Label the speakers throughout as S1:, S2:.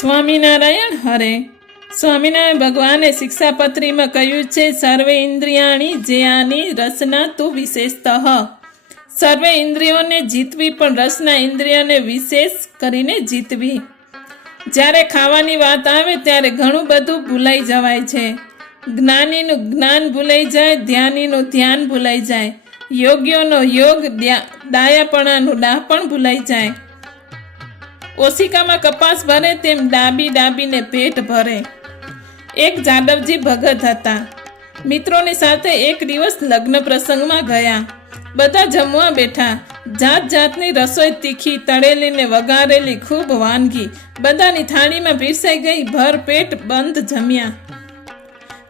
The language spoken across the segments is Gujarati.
S1: સ્વામિનારાયણ હરે. સ્વામિનારાયણ ભગવાને શિક્ષાપત્રીમાં કહ્યું છે, સર્વે ઇન્દ્રિયાણી જ્યાની રસના તું વિશેષતઃ. સર્વે ઇન્દ્રિયોને જીતવી પણ રસના ઇન્દ્રિયોને વિશેષ કરીને જીતવી. જ્યારે ખાવાની વાત આવે ત્યારે ઘણું બધું ભૂલાઈ જવાય છે. જ્ઞાનીનું જ્ઞાન ભૂલાઈ જાય, ધ્યાનીનું ધ્યાન ભૂલાઈ જાય. યોગ્યોનો યોગ, દ્યા- ડાયાપણાનું ડાહ પણ ભૂલાઈ જાય. ઓશિકામાં કપાસ ભરે તેમ ડાબી ડાબીને પેટ ભરે. એક જાદવજી ભગત હતા. મિત્રોની સાથે એક દિવસ લગ્ન પ્રસંગમાં ગયા. બધા જમવા બેઠા. જાત જાતની રસોઈ તીખી તળેલી ને વઘારેલી ખૂબ વાનગી. બધાની થાળીમાં પીરસાઈ ગઈ, ભર પેટ બંધ જમ્યા.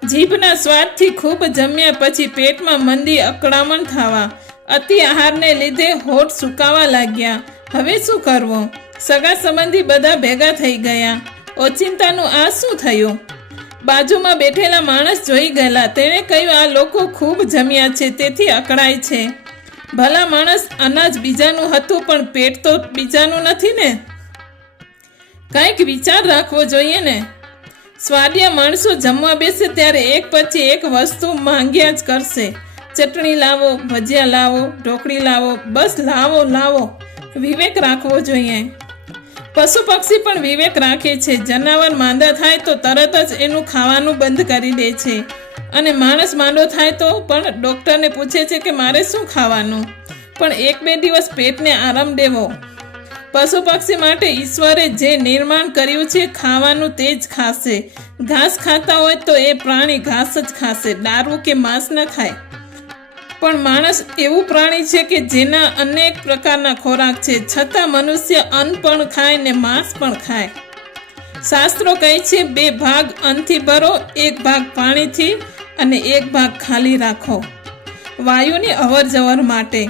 S1: જીભના સ્વાદથી ખૂબ જમ્યા પછી પેટમાં મંદી અકળામણ થવા. અતિ આહારને લીધે હોઠ સુકાવા લાગ્યા. હવે શું કરવું? સગા સંબંધી બધા ભેગા થઈ ગયા. ઓચિંતાનું આ શું થયું? બાજુમાં બેઠેલા માણસ જોઈ ગયેલા. તેણે કહ્યું, આ લોકો ખૂબ જમ્યા છે, તેથી અકળાય છે. ભલા માણસ અનાજ બીજાનું હતું, પણ પેટ તો બીજાનું નથી ને? કંઈક વિચાર રાખવો જોઈએ ને. સ્વાદિયા માણસો જમવા બેસે ત્યારે એક પછી એક વસ્તુ માંગ્યા જ કરશે. ચટણી લાવો, ભજીયા લાવો, ઢોકળી લાવો, બસ લાવો લાવો. વિવેક રાખવો જોઈએ. પશુ પક્ષી પણ વિવેક રાખે છે. જનાવર માંદા થાય તો તરત જ એનું ખાવાનું બંધ કરી દે છે. અને માણસ માંદો થાય તો પણ ડૉક્ટરને પૂછે છે કે મારે શું ખાવાનું? પણ એક બે દિવસ પેટને આરામ દેવો. પશુ પક્ષી માટે ઈશ્વરે જે નિર્માણ કર્યું છે ખાવાનું તે જ ખાશે. ઘાસ ખાતા હોય તો એ પ્રાણી ઘાસ જ ખાશે. દારૂ કે માંસ ન ખાય. પણ માણસ એવું પ્રાણી છે કે જેના અનેક પ્રકારના ખોરાક છે. છતાં મનુષ્ય અન્ન પણ ખાય ને માંસ પણ ખાય. શાસ્ત્રો કહે છે, બે ભાગ અન્નથી ભરો, એક ભાગ પાણીથી અને એક ભાગ ખાલી રાખો. વાયુની અવર જવર માટે.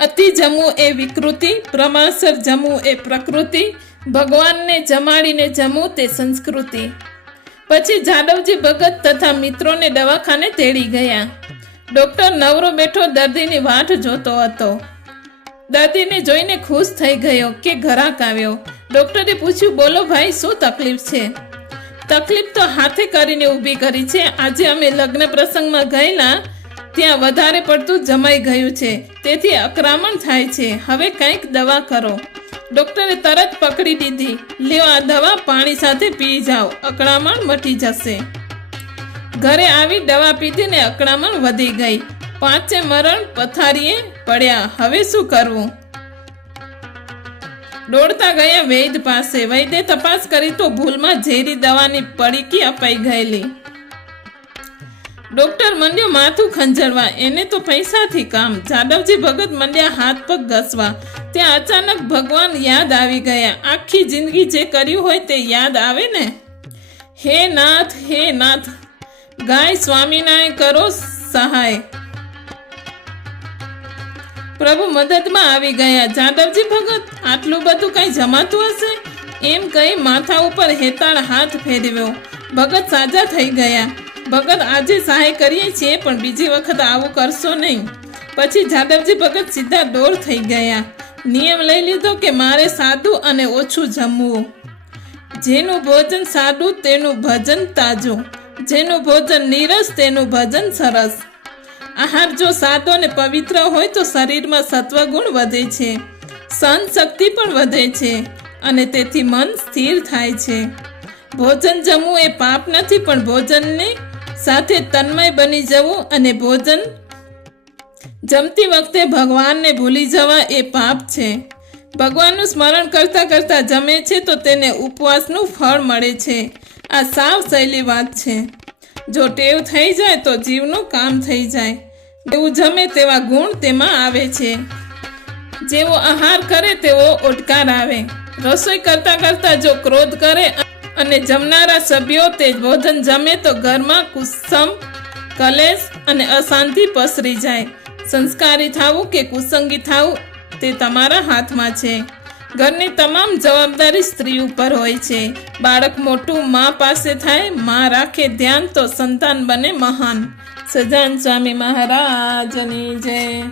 S1: અતિ જમવું એ વિકૃતિ, પ્રમાણસર જમવું એ પ્રકૃતિ, ભગવાનને જમાડીને જમવું તે સંસ્કૃતિ. પછી જાદવજી ભગત તથા મિત્રોને દવાખાને તેડી ગયા. ડોક્ટર નવરો બેઠો દર્દીની વાટ જોતો હતો. દર્દીને જોઈને ખુશ થઈ ગયો કે ઘરાક આવ્યો. ડોક્ટરે પૂછ્યું, બોલો ભાઈ, શું તકલીફ છે? તકલીફ તો હાથે કરીને ઊભી કરી છે. આજે અમે લગ્ન પ્રસંગમાં ગયેલા, ત્યાં વધારે પડતું જમાઈ ગયું છે. તેથી અકરામણ થાય છે. હવે કંઈક દવા કરો. ડોક્ટરે તરત પકડી દીધી. લ્યો આ દવા, પાણી સાથે પી જાઓ. અકળામણ મટી જશે. ઘરે આવી દવા પીધીને અકળામણ વધી ગઈ. પાંચે મરણ પથારીએ પડ્યા. હવે શું કરવું? દોડતા ગયા વૈદ પાસે. વૈદે તપાસ કરી તો ભૂલમાં ઝેરી દવાની પડીકી અપાઈ ગયેલી. ડોક્ટર મંડ્યો માથું ખંજરવા. એને તો પૈસાથી કામ. જાદવજી ભગત મંડ્યા હાથ પગ ઘસવા. ત્યાં અચાનક ભગવાન યાદ આવી ગયા. આખી જિંદગી જે કર્યું હોય તે યાદ આવે ને? હે નાથ હે નાથ. ગાય સ્વામિનારાયણ કરો સહાય. પ્રભુ મદદમાં આવી ગયા. જાદવજી ભગત, આટલું બધું કઈ જમાતું હશે? એમ કહી માથા ઉપર હેતાળ હાથ ફેરવ્યો. ભગત સાજા થઈ ગયા. ભગત આજે સહાય કરીએ છીએ, પણ બીજી વખત આવું કરશો નહીં. પછી જાદવજી ભગત સીધા દોર થઈ ગયા. નિયમ લઈ લીધો કે મારે સાદું અને ઓછું જમવું. જેનું ભોજન સાદું, તેનું ભજન તાજું. જેનું ભોજન નીરસ, તેનું ભજન સરસ. આહાર જો સાદો અને પવિત્ર હોય તો શરીરમાં સત્વગુણ વધે છે. સહન શક્તિ પણ વધે છે અને તેથી મન સ્થિર થાય છે. ભોજન જમવું એ પાપ નથી, પણ ભોજનને સાથે તન્મય બની જવું અને ભોજન જમતી વખતે ભગવાનને ભૂલી જવા એ પાપ છે. ભગવાનનું સ્મરણ કરતા કરતા જમે છે તો તેને ઉપવાસનું ફળ મળે છે. આ સાવ સહેલી વાત છે. જો ટેવ થઈ જાય તો જીવનું કામ થઈ જાય. જેવું જમે તેવા ગુણ તેમાં આવે છે. જેવો આહાર કરે તેવો ઓટકાર આવે. રસોઈ કરતાં કરતાં જો ક્રોધ કરે અને જમનારા સભ્યો તે ભોજન જમે તો ઘરમાં કુસમ, કલેશ અને અશાંતિ પસરી જાય. સંસ્કારી થવું કે કુસંગી થવું તે તમારા હાથમાં છે. ઘરની તમામ જવાબદારી સ્ત્રી ઉપર હોય છે. બાળક મોટું મા પાસે થાય, મા રાખે ધ્યાન તો સંતાન બને મહાન. સજાન સ્વામી મહારાજની જય.